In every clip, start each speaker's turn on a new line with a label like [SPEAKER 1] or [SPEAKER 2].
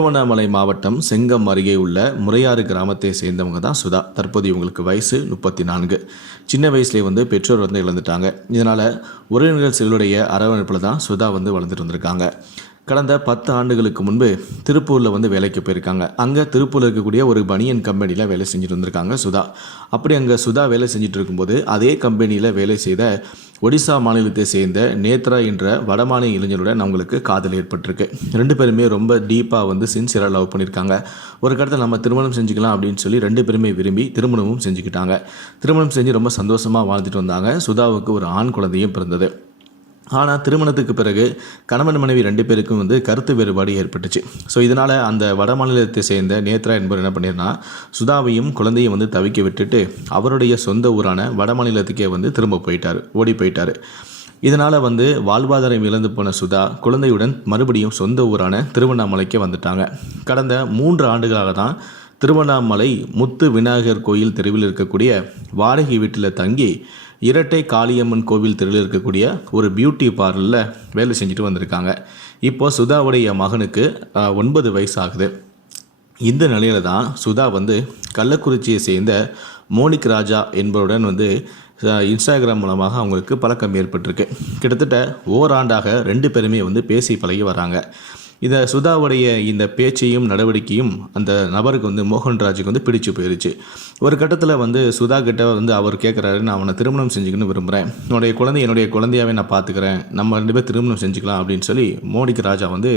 [SPEAKER 1] திருவண்ணாமலை மாவட்டம் செங்கம் அருகே உள்ள முறையாறு கிராமத்தை சேர்ந்தவங்க தான் சுதா. தற்போது இவங்களுக்கு வயசு முப்பத்தி நான்கு சின்ன வயசுலேயே வந்து பெற்றோர் வந்து இழந்துட்டாங்க. இதனால் உறவினர்கள் செல்லுடைய அரவணைப்பில் தான் சுதா வந்து வளர்ந்துட்டு வந்திருக்காங்க. கடந்த பத்து ஆண்டுகளுக்கு முன்பு திருப்பூரில் வந்து வேலைக்கு போயிருக்காங்க. அங்கே திருப்பூரில் இருக்கக்கூடிய ஒரு பனியன் கம்பெனியில் வேலை செஞ்சுட்டு வந்திருக்காங்க சுதா. அப்படி அங்கே சுதா வேலை செஞ்சுட்டு இருக்கும்போது அதே கம்பெனியில் வேலை செய்த ஒடிசா மாநிலத்தை சேர்ந்த நேத்ரா என்ற வடமாநில இளைஞருடன் அவங்களுக்கு காதல் ஏற்பட்டிருக்கு. ரெண்டு பேருமே ரொம்ப டீப்பாக வந்து சின்சியராக லவ் பண்ணியிருக்காங்க ஒரு கட்டத்தில் நம்ம திருமணம் செஞ்சுக்கலாம் அப்படின்னு சொல்லி ரெண்டு பேருமே விரும்பி திருமணமும் செஞ்சுக்கிட்டாங்க. திருமணம் செஞ்சு ரொம்ப சந்தோஷமாக வாழ்ந்துட்டு வந்தாங்க. சுதாவுக்கு ஒரு ஆண் குழந்தையும் பிறந்தது. ஆனால் திருமணத்துக்கு பிறகு கணவன் மனைவி ரெண்டு பேருக்கும் வந்து கருத்து வேறுபாடு ஏற்பட்டுச்சு. ஸோ இதனால் அந்த வட மாநிலத்தை சேர்ந்த நேத்ரா என்பவர் என்ன பண்ணிருன்னா சுதாவையும் குழந்தையும் வந்து தவிக்க விட்டுட்டு அவருடைய சொந்த ஊரான வட மாநிலத்துக்கே வந்து திரும்ப போயிட்டார் ஓடி போயிட்டார். இதனால் வந்து வாழ்வாதாரம் இழந்து போன சுதா குழந்தையுடன் மறுபடியும் சொந்த ஊரான திருவண்ணாமலைக்கு வந்துட்டாங்க. கடந்த மூன்று ஆண்டுகளாக தான் திருவண்ணாமலை முத்து விநாயகர் கோயில் தெருவில் இருக்கக்கூடிய வாடகை வீட்டில் தங்கி இரட்டை காளியம்மன் கோவில் தெருவில் இருக்கக்கூடிய ஒரு பியூட்டி பார்லரில் வேலை செஞ்சுட்டு வந்திருக்காங்க. இப்போ சுதாவுடைய மகனுக்கு ஒன்பது வயசு ஆகுது இந்த நிலையில தான் சுதா வந்து கள்ளக்குறிச்சியை சேர்ந்த மோனிக் ராஜா என்பவருடன் வந்து இன்ஸ்டாகிராம் மூலமாக அவங்களுக்கு பழக்கம் ஏற்பட்டிருக்கு. கிட்டத்தட்ட ஓராண்டாக ரெண்டு பேருமே வந்து பேசி பழகி வராங்க இதை சுதாவுடைய இந்த பேச்சையும் நடவடிக்கையும் அந்த நபருக்கு வந்து மோகன்ராஜுக்கு வந்து பிடிச்சு போயிருச்சு. ஒரு கட்டத்தில் வந்து சுதா கிட்ட வந்து அவர் கேட்குறாரு நான் அவனை திருமணம் செஞ்சுக்கணும்னு விரும்புகிறேன் என்னுடைய குழந்தை என்னுடைய குழந்தையாவே நான் பார்த்துக்கிறேன் நம்ம ரெண்டு பேர் திருமணம் செஞ்சுக்கலாம் அப்படின்னு சொல்லி மோடிக்கு ராஜா வந்து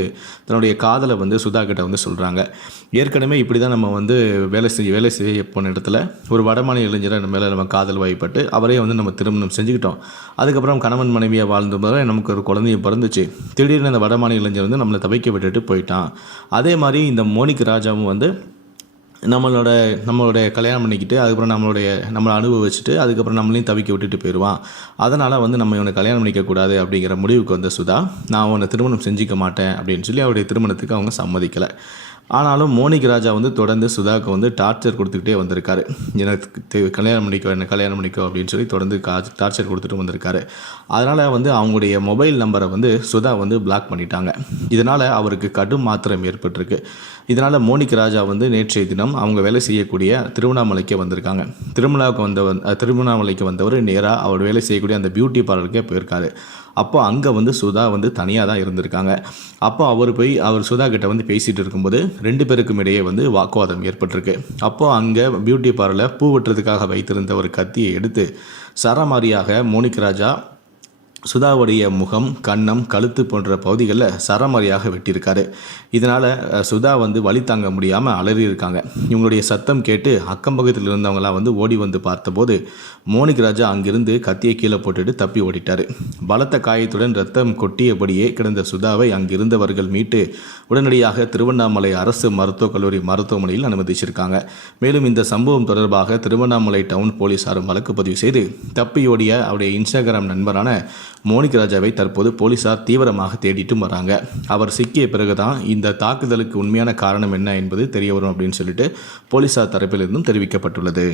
[SPEAKER 1] தன்னுடைய காதலை வந்து சுதா கிட்ட வந்து சொல்கிறாங்க ஏற்கனவே இப்படி தான் நம்ம வந்து வேலை செஞ்சு வேலை செய்ய போன இடத்துல ஒரு வடமாநில இளைஞரை நம்ம மேலே நம்ம காதல் வாய்ப்பட்டு அவரே வந்து நம்ம திருமணம் செஞ்சுக்கிட்டோம். அதுக்கப்புறம் கணவன் மனைவியாக வாழ்ந்த போது நமக்கு ஒரு குழந்தையும் பிறந்துச்சு. திடீர்னு அந்த வடமாநில இளைஞர் வந்து நம்மளை தவிக்க விட்டுட்டு போயிட்டான். அதே மாதிரி இந்த மோனிக் ராஜாவும் வந்து நம்மளோட நம்மளுடைய கல்யாணம் பண்ணிக்கிட்டு அதுக்கப்புறம் நம்மளுடைய நம்மளை அனுபவிச்சுட்டு அதுக்கப்புறம் நம்மளையும் தவிக்க விட்டுட்டு போயிடுவான். அதனால் வந்து நம்ம இவனை கல்யாணம் பண்ணிக்கக்கூடாது அப்படிங்கிற முடிவுக்கு வந்த சுதா நான் உன்னை திருமணம் செஞ்சுக்க மாட்டேன் அப்படின்னு சொல்லி அவருடைய திருமணத்துக்கு அவங்க சம்மதிக்கலை. ஆனாலும் மோனிக் ராஜா வந்து தொடர்ந்து சுதாக்கு வந்து டார்ச்சர் கொடுத்துக்கிட்டே வந்திருக்காரு. எனக்கு கல்யாணம் பண்ணிக்கோ என்ன கல்யாணம் பண்ணிக்கோ அப்படின்னு சொல்லி தொடர்ந்து கா டார்ச்சர் கொடுத்துட்டு வந்திருக்காரு. அதனால் வந்து அவங்களுடைய மொபைல் நம்பரை வந்து சுதா வந்து பிளாக் பண்ணிட்டாங்க. இதனால் அவருக்கு கடும் மாத்திரம் ஏற்பட்டிருக்கு. இதனால் மோனிக் ராஜா வந்து நேற்றைய தினம் அவங்க வேலை செய்யக்கூடிய திருவண்ணாமலைக்கு வந்திருக்காங்க. திருமலாவுக்கு வந்த திருவண்ணாமலைக்கு வந்தவர் நேராக அவர் வேலை செய்யக்கூடிய அந்த பியூட்டி பார்லருக்கே போயிருக்காரு. அப்போ அங்கே வந்து சுதா வந்து தனியாக தான் இருந்திருக்காங்க. அப்போ அவர் போய் அவர் சுதா கிட்ட வந்து பேசிகிட்டு இருக்கும்போது ரெண்டு பேருக்கும் இடையே வந்து வாக்குவாதம் ஏற்பட்டிருக்கு. அப்போது அங்கே பியூட்டி பார்லரில் பூ வெட்டுறதுக்காக வைத்திருந்த ஒரு கத்தியை எடுத்து சரமாரியாக மோனிக் ராஜா சுதாவுடைய முகம் கன்னம் கழுத்து போன்ற பகுதிகளில் சரமாரியாக வெட்டியிருக்காரு. இதனால் சுதா வந்து வழி தாங்க முடியாமல் அலறி இருக்காங்க இவங்களுடைய சத்தம் கேட்டு அக்கம் பக்கத்தில் இருந்தவங்களாம் வந்து ஓடி வந்து பார்த்தபோது மோனிக் ராஜா அங்கிருந்து கத்தியை கீழே போட்டுட்டு தப்பி ஓடிட்டார். பலத்த காயத்துடன் ரத்தம் கொட்டியபடியே கிடந்த சுதாவை அங்கிருந்தவர்கள் மீட்டு உடனடியாக திருவண்ணாமலை அரசு மருத்துவக் கல்லூரி மருத்துவமனையில் அனுமதிச்சிருக்காங்க. மேலும் இந்த சம்பவம் தொடர்பாக திருவண்ணாமலை டவுன் போலீசாரும் வழக்கு பதிவு செய்து தப்பியோடிய அவருடைய இன்ஸ்டாகிராம் நண்பரான மோனிக் ராஜாவை தற்போது போலீசார் தீவிரமாக தேடிட்டும் வராங்க. அவர் சிக்கிய பிறகுதான் இந்த தாக்குதலுக்கு உண்மையான காரணம் என்ன என்பது தெரிய வரும் அப்படின்னு சொல்லிட்டு போலீசார் தரப்பிலிருந்தும் தெரிவிக்கப்பட்டுள்ளது.